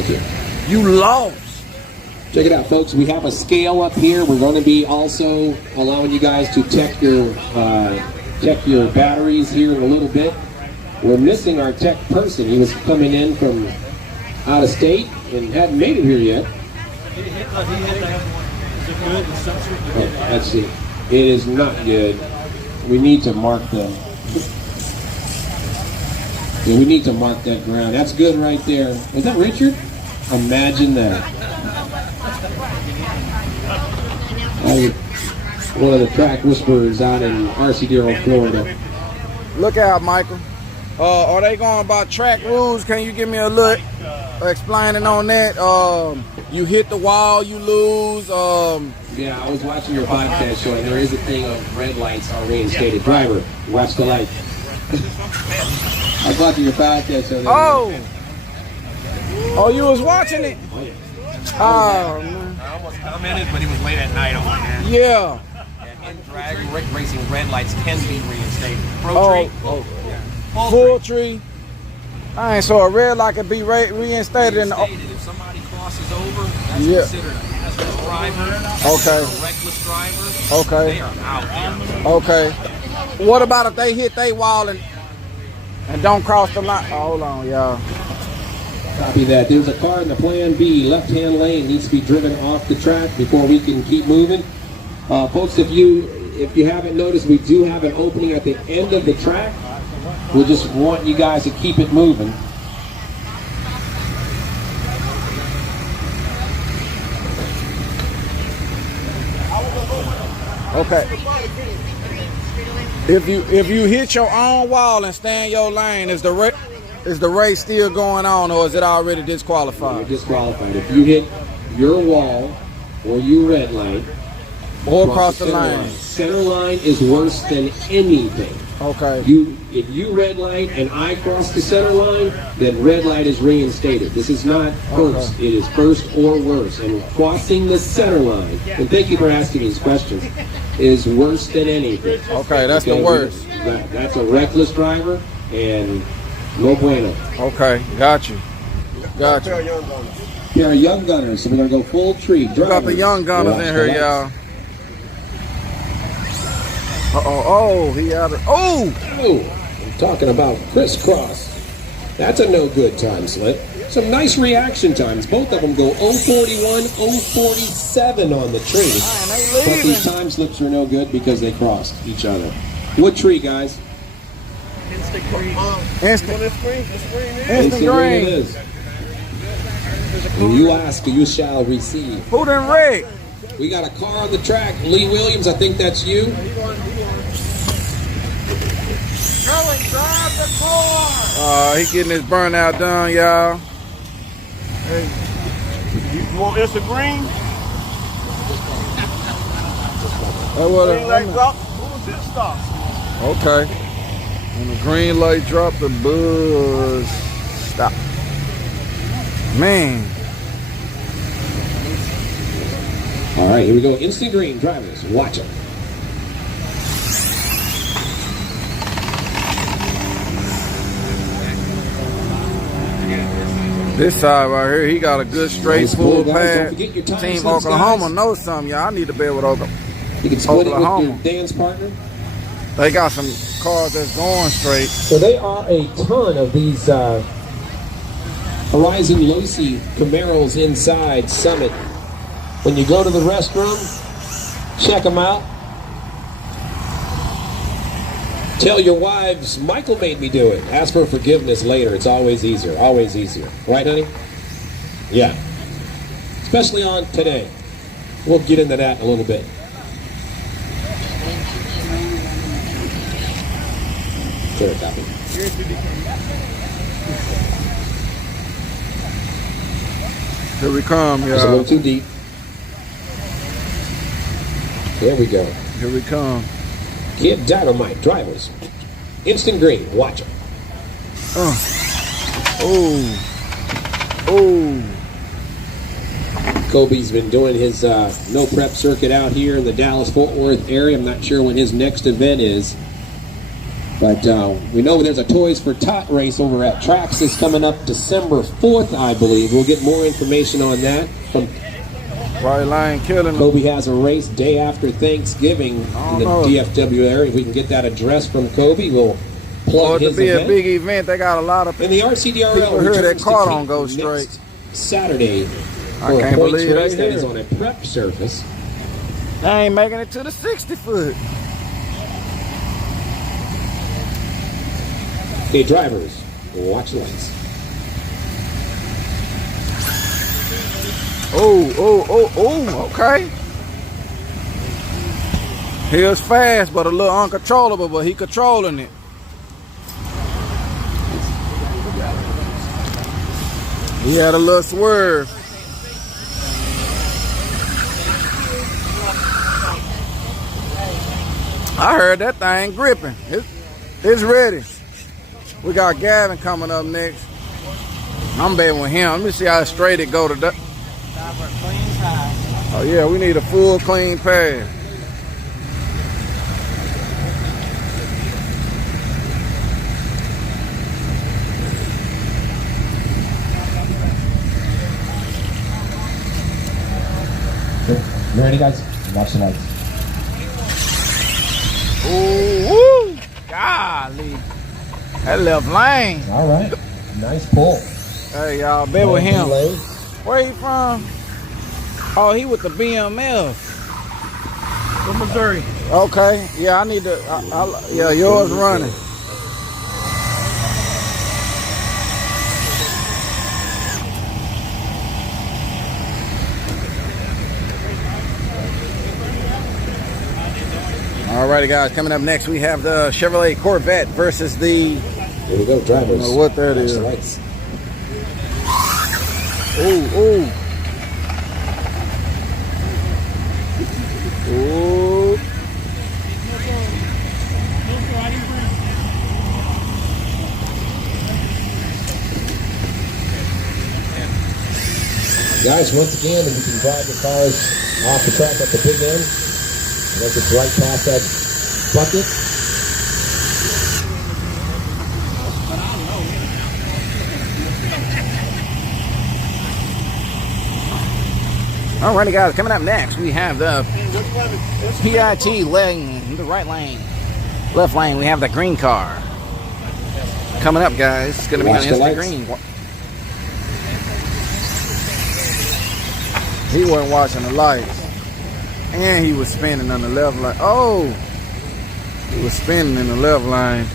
Thank you. You lost. Check it out, folks. We have a scale up here. We're going to be also allowing you guys to check your batteries here in a little bit. We're missing our tech person. He was coming in from out of state and hadn't made it here yet. Oh, let's see. It is not good. We need to mark them. Yeah, we need to mark that ground. That's good right there. Is that Richard? Imagine that. One of the track whisperers out in Arcedero, Florida. Look out, Michael. Are they going by track rules? Can you give me a look explaining on that? You hit the wall, you lose. Yeah, I was watching your podcast show, and there is a thing of red lights are reinstated. Driver, watch the light. I was watching your podcast show. Oh, you was watching it? Oh, man. I almost commented, but he was late at night on my end. Yeah. And in drag racing, red lights can be reinstated. Full tree. So a red light could be reinstated in the. If somebody crosses over, that's considered a hazardous driver. Okay. A reckless driver. Okay. They are out there. Okay. What about if they hit their wall and don't cross the line? Oh, hold on, y'all. Copy that. There's a car in the Plan B left-hand lane needs to be driven off the track before we can keep moving. Folks, if you haven't noticed, we do have an opening at the end of the track. We just want you guys to keep it moving. Okay. If you hit your own wall and stay in your lane, is the race still going on, or is it already disqualified? You're disqualified. If you hit your wall or you red light or cross the line. Center line is worse than anything. Okay. If you red light and I cross the center line, then red light is reinstated. This is not first. Okay. It is first or worse. And crossing the center line, and thank you for asking these questions, is worse than anything. Okay, that's the worst. That's a reckless driver and no bueno. Okay, got you. Got you. Here are young gunners, so we're going to go full tree. We got the young gunners in here, y'all. Oh, he out of. Oh, I'm talking about crisscross. That's a no good time slip. Some nice reaction times. Both of them go 041, 047 on the tree. But these time slips are no good because they crossed each other. What tree, guys? Instant green. Instant green. It is. When you ask, you shall receive. Who done red? We got a car on the track. Lee Williams, I think that's you. He getting his burnout done, y'all. Hey, you want instant green? Green light drop, move pit stop. Okay. When the green light drop, the buzz stop. Man. All right, here we go. Instant green drivers. Watch it. This side right here, he got a good straight Nice full pull, pad. Team Team slips, Oklahoma guys. knows something, y'all. I need to be able to You can split Oklahoma. it with your dance partner. They got some cars that's going straight. So they are a ton of these Horizon Losi Camaros inside Summit. When you go to the restroom, check them out. Tell your wives, Michael made me do it. Ask for forgiveness later. It's always easier. Always easier. Right, honey? Yeah. Especially on today. We'll get into that in a little bit. Clear copy. Here we come, Just a little y'all. too deep. There we go. Here we come. Kid Dynamite drivers. Instant green. Watch them. Oh. Oh. Kobe's been doing his no prep circuit out here in the Dallas-Fort Worth area. I'm not sure when his next event is. But we know there's a Toys for Tot race over at Tracks is coming up December 4th, I believe. We'll get more information on that from Right line killing him. Kobe. Has a race day after Thanksgiving in the DFW area. If we can get that address from Kobe, we'll plug his be event. a big event. They got a lot of And the RCDRL people here that returns car to don't go Keene straight. next Saturday I for a can't points believe race they that is here. on a prep surface. They ain't making it to the 60 foot. Okay, drivers, watch the lights. Oh, okay. He was fast, but a little uncontrollable, but he controlling it. He had a little swerve. I heard that thing gripping. It's ready. We got Gavin coming up next. I'm betting with him. Let me see how straight it go today. Oh yeah, we need a full clean pass. You ready, guys? Watch the lights. Ooh, woo. Golly. That left lane. All right. Nice pull. Hey, y'all, bet with him. Where he from? Oh, he with the BMF. From Missouri. Okay. Yeah, I need to. Yeah, yours running. Alrighty, guys. Coming up next, we have the Chevrolet Corvette versus the. Here we go, drivers. I don't know what that Watch is. the lights. Ooh. Guys, once again, if you can drive the cars off the track at the big end, let it right past that bucket. Alrighty, guys, coming up next, we have the PIT lane, the right lane. Left lane, we have the green car. Coming up, guys, it's going to be on instant green. He wasn't watching the lights. And he was spinning on the left line. Oh! He was spinning in the left line.